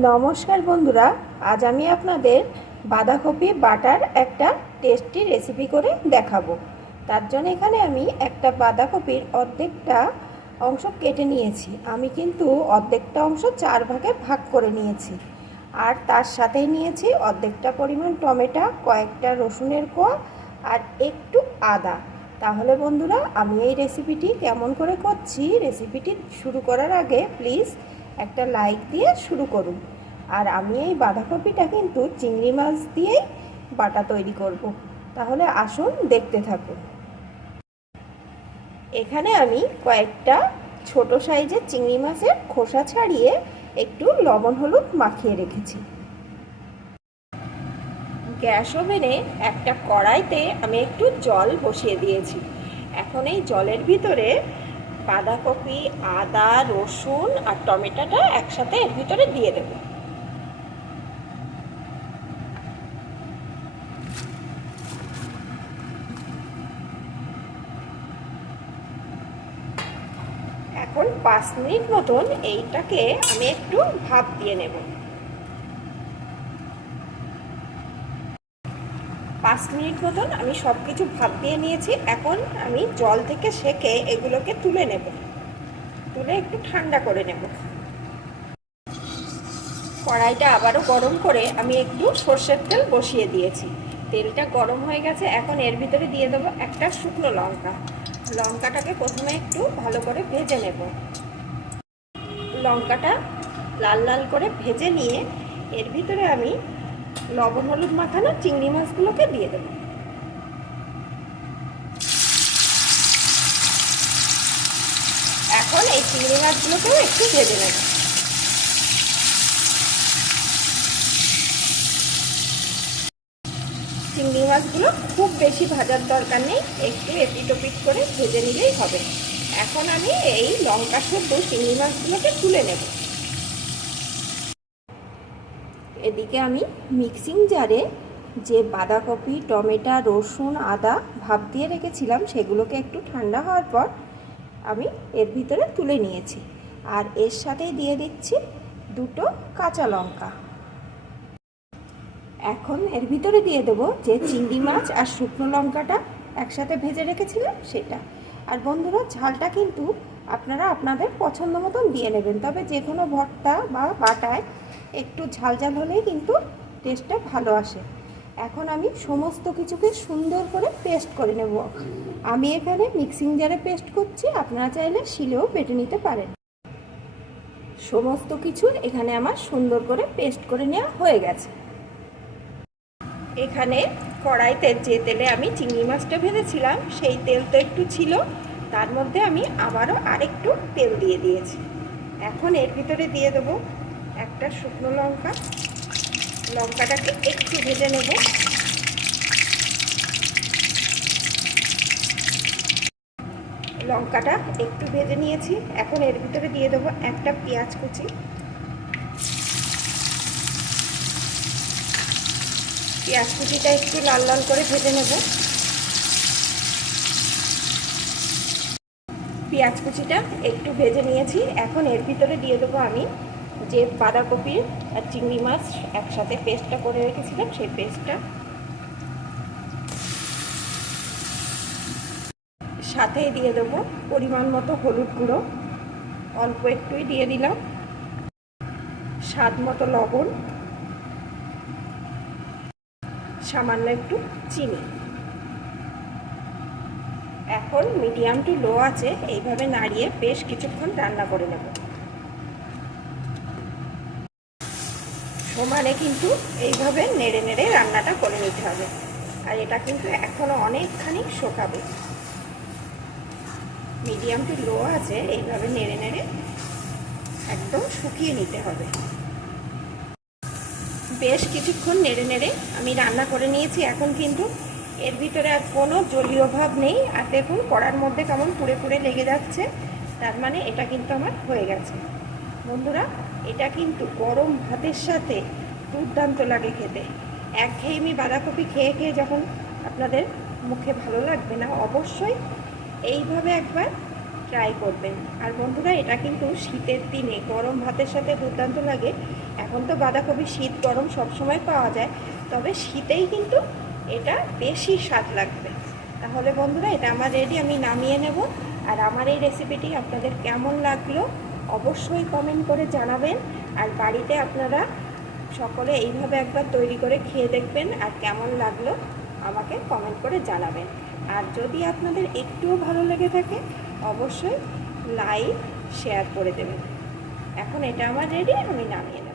নমস্কার বন্ধুরা, আজ আমি আপনাদের বাঁধাকপি বাটার একটা টেস্টি রেসিপি করে দেখাবো। তার জন্য এখানে আমি একটা বাঁধাকপির অর্ধেকটা অংশ কেটে নিয়েছি। আমি কিন্তু অর্ধেকটা অংশ চার ভাগে ভাগ করে নিয়েছি। আর তার সাথেই নিয়েছি অর্ধেকটা পরিমাণ টমেটো, কয়েকটা রসুনের কোয়া আর একটু আদা। তাহলে বন্ধুরা, আমি এই রেসিপিটি কেমন করে করছি? রেসিপিটি শুরু করার আগে প্লিজ একটা লাইক দিয়ে শুরু করুন। আর আমি এই বাঁধাকপিটা কিন্তু চিংড়ি মাছ দিয়েই বাটা তৈরি করব। তাহলে আসুন দেখতে থাকুন। এখানে আমি কয়েকটা ছোট সাইজের চিংড়ি মাছের খোসা ছাড়িয়ে একটু লবণ হলুদ মাখিয়ে রেখেছি। গ্যাস ওভেনে একটা কড়াইতে আমি একটু জল বসিয়ে দিয়েছি। এখন এই জলের ভিতরে বাঁধাকপি, আদা, রসুন আর টমেটোটা একসাথে এর ভিতরে দিয়ে দেব। এখন পাঁচ মিনিট মতন এইটাকে আমি একটু ভাপ দিয়ে নেব। পাঁচ মিনিট মতন আমি সব কিছু ভাপ দিয়ে নিয়েছি। এখন আমি জল থেকে সেকে এগুলোকে তুলে নেব। তুলে একটু ঠান্ডা করে নেব। কড়াইটা আবারও গরম করে আমি একটু সর্ষের তেল বসিয়ে দিয়েছি। তেলটা গরম হয়ে গেছে, এখন এর ভিতরে দিয়ে দেবো একটা শুকনো লঙ্কা। লঙ্কাটাকে প্রথমে একটু ভালো করে ভেজে নেব। লঙ্কাটা লাল লাল করে ভেজে নিয়ে এর ভিতরে আমি লবণ, হলুদ মাখানো চিংড়ি মাছগুলোকে দিয়ে দেবো। এখন এই চিংড়ি মাছগুলোকেও একটু ভেজে নেব। চিংড়ি মাছগুলো খুব বেশি ভাজার দরকার নেই, একটু এপিটোপিট করে ভেজে নিলেই হবে। এখন আমি এই লঙ্কা শুদ্ধ চিংড়ি মাছগুলোকে তুলে নেব। এদিকে আমি মিক্সিং জারে যে বাঁধাকপি, টমেটো, রসুন, আদা ভাপ দিয়ে রেখেছিলাম, সেগুলোকে একটু ঠান্ডা হওয়ার পর আমি এর ভিতরে তুলে নিয়েছি। আর এর সাথেই দিয়ে দিচ্ছি দুটো কাঁচা লঙ্কা। এখন এর ভিতরে দিয়ে দেবো যে চিংড়ি মাছ আর শুকনো লঙ্কাটা একসাথে ভেজে রেখেছিলাম, সেটা। আর বন্ধুরা, ঝালটা কিন্তু আপনারা আপনাদের পছন্দ মতন দিয়ে নেবেন, তবে যে কোনো ভর্তা বা বাটায় একটু ঝাল ঝাল হলেই কিন্তু টেস্টটা ভালো আসে। এখন আমি সমস্ত কিছুকে সুন্দর করে পেস্ট করে নেব। আমি এখানে মিক্সিং জারে পেস্ট করছি, আপনারা চাইলে শিলেও বেটে নিতে পারেন। সমস্ত কিছু এখানে আমার সুন্দর করে পেস্ট করে নেওয়া হয়ে গেছে। এখানে কড়াইতে যে তেলে আমি চিংড়ি মাছটা ভেজেছিলাম, সেই তেল তো একটু ছিল, তার মধ্যে আমি আবারও আরেকটু তেল দিয়ে দিয়েছি। এখন এর ভিতরে দিয়ে দেবো একটা শুকনো লঙ্কা। লঙ্কাটাকে একটু ভেজে নেব। লঙ্কাটা একটু ভেজে নিয়েছি। এখন এর ভিতরে দিয়ে দেবো একটা পেঁয়াজ কুচি। পেঁয়াজ কুচিটা একটু লাল লাল করে ভেজে নেব। পেঁয়াজ কুচিটা একটু ভেজে নিয়েছি। এখন এর ভিতরে দিয়ে দেবো আমি যে বাঁধাকপির আর চিংড়ি মাছ একসাথে পেস্টটা করে রেখেছিলাম, সেই পেস্টটা সাথেই দিয়ে দেবো পরিমাণ মতো হলুদ গুঁড়ো। অল্প একটুই দিয়ে দিলাম। স্বাদ মতো লবণ। সামান্য একটু চিনি। এখন মিডিয়াম টু লো আছে, এইভাবে নাড়িয়ে বেশ কিছুক্ষণ রান্না করে নেব। সমানে কিন্তু এইভাবে নেড়ে নেড়ে রান্নাটা করে নিতে হবে। আর এটা কিন্তু এখনও অনেকখানি শোকাবে। মিডিয়াম টু লো আছে, এইভাবে নেড়ে নেড়ে একদম শুকিয়ে নিতে হবে। বেশ কিছুক্ষণ নেড়ে নেড়ে আমি রান্না করে নিয়েছি। এখন কিন্তু এর ভিতরে আর কোনো জলীয় ভাব নেই। আর দেখুন, কড়ার মধ্যে কেমন পুড়ে পুড়ে লেগে যাচ্ছে। তার মানে এটা কিন্তু আমার হয়ে গেছে। বন্ধুরা এটা কিন্তু গরম ভাতের সাথে দুর্দান্ত লাগে খেতে। একঘেয়েমি বাঁধাকপি খেয়ে খেয়ে যখন আপনাদের মুখে ভালো লাগবে না, অবশ্যই এইভাবে একবার ট্রাই করবেন। আর বন্ধুরা, এটা কিন্তু শীতের দিনে গরম ভাতের সাথে দুর্দান্ত লাগে। এখন তো বাঁধাকপি শীত, গরম সবসময় পাওয়া যায়। তবে শীতেই কিন্তু এটা বেশি স্বাদ লাগবে। তাহলে বন্ধুরা, এটা আমার রেডি আমি নামিয়ে নেব। আর আমার এই রেসিপিটি আপনাদের কেমন লাগল অবশ্যই কমেন্ট করে জানাবেন। আর বাড়িতে আপনারা সকলে এইভাবে একবার তৈরি করে খেয়ে দেখবেন আর কেমন লাগল আমাকে কমেন্ট করে জানাবেন। আর যদি আপনাদের একটুও ভালো লেগে থাকে, অবশ্যই লাইক শেয়ার করে দেবেন। এখন এটা আমার রেডি আমি নামিয়ে নেব।